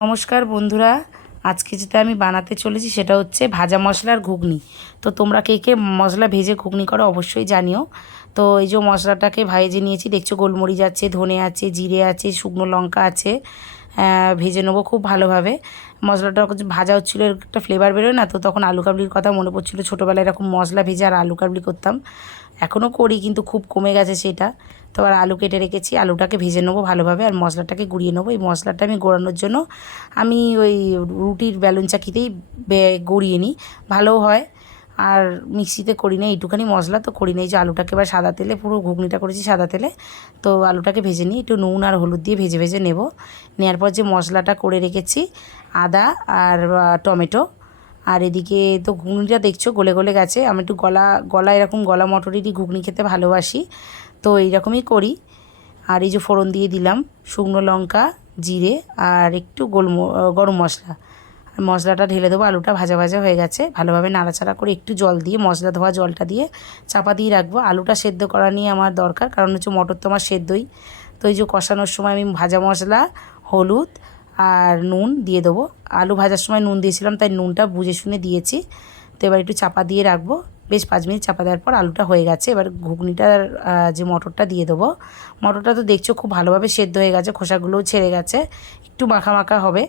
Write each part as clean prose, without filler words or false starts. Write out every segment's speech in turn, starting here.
নমস্কার বন্ধুরা, আজকে যেটা আমি বানাতে চলেছি সেটা হচ্ছে ভাজা মশলার ঘুগনি। তো তোমরা কে কে মশলা ভেজে ঘুগনি করো অবশ্যই জানিও। তো এই যে মশলাটাকে ভেজে নিয়েছি, দেখছো গোলমরিচ আছে, ধনে আছে, জিরে আছে, শুকনো লঙ্কা আছে। ভেজে নেবো খুব ভালোভাবে। মশলাটা ভাজা হচ্ছিলো, এর একটা ফ্লেভার বেরোয় না, তো তখন আলু কাবলির কথা মনে পড়ছিলো। ছোটোবেলায় এরকম মশলা ভেজে আর আলু কাবলি করতাম, এখনও করি কিন্তু খুব কমে গেছে সেটা। তো আর আলু কেটে রেখেছি, আলুটাকে ভেজে নেবো ভালোভাবে আর মশলাটাকে গুঁড়িয়ে নেবো। এই মশলাটা আমি গোড়ানোর জন্য আমি ওই রুটির বেলুন চাকিতেই গড়িয়ে নিই, ভালোও হয়। আর মিক্সিতে করি না, এইটুখানি মশলা তো করি না। এই যে আলুটাকে এবার সাদা তেলে, পুরো ঘুগনিটা করেছি সাদা তেলে। তো আলুটাকে ভেজে নিই, একটু নুন আর হলুদ দিয়ে ভেজে ভেজে নেব। নেওয়ার পর যে মশলাটা করে রেখেছি, আদা আর টমেটো, আর এদিকে তো ঘুগনিটা দেখছো গলে গলে গেছে। আমি একটু গলা এরকম গলা মটরেরই ঘুগনি খেতে ভালোবাসি, তো এইরকমই করি। আর এই যে ফোড়ন দিয়ে দিলাম শুকনো লঙ্কা, জিরে আর একটু গরম মশলা। আর মশলাটা ঢেলে দেবো। আলুটা ভাজা ভাজা হয়ে গেছে, ভালোভাবে নাড়াচাড়া করে একটু জল দিয়ে, মশলা ধোয়া জলটা দিয়ে চাপা দিয়ে রাখবো। আলুটা সেদ্ধ করা নিয়ে আমার দরকার, কারণ হচ্ছে মটর তো আমার সেদ্ধই। তো এই যে কষানোর সময় আমি ভাজা মশলা, হলুদ আর নুন দিয়ে দেবো। আলু ভাজার সময় নুন দিয়েছিলাম, তাই নুনটা বুঝে শুনে দিয়েছি। তো এবার একটু চাপা দিয়ে রাখবো, বেশ 5 মিনিট চাপা দেওয়ার পর আলুটা হয়ে গেছে। এবার ঘুগনিটার যে মটরটা দিয়ে দেবো। মটরটা তো দেখছো খুব ভালোভাবে সেদ্ধ হয়ে গেছে, খোসাগুলোও ছেড়ে গেছে, একটু মাখা মাখা হবে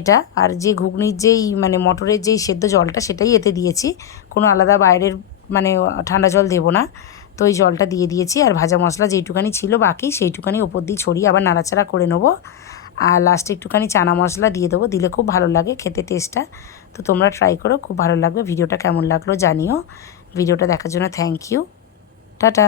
এটা। আর যে ঘুগনির যেই মানে মটরের যেই সেদ্ধ জলটা, সেটাই এতে দিয়েছি, কোনো আলাদা বাইরের মানে ঠান্ডা জল দেবো না। তো ওই জলটা দিয়ে দিয়েছি, আর ভাজা মশলা যেইটুখানি ছিল বাকি সেইটুখানি ওপর দিয়ে ছড়িয়ে আবার নাড়াচাড়া করে নেবো। আর লাস্টে একটুখানি চানা মশলা দিয়ে দেবো, দিলে খুব ভালো লাগে খেতে টেস্টটা। তো তোমরা ট্রাই করো, খুব ভালো লাগবে। ভিডিওটা কেমন লাগলো জানিও। ভিডিওটা দেখার জন্য থ্যাংক ইউ, টাটা।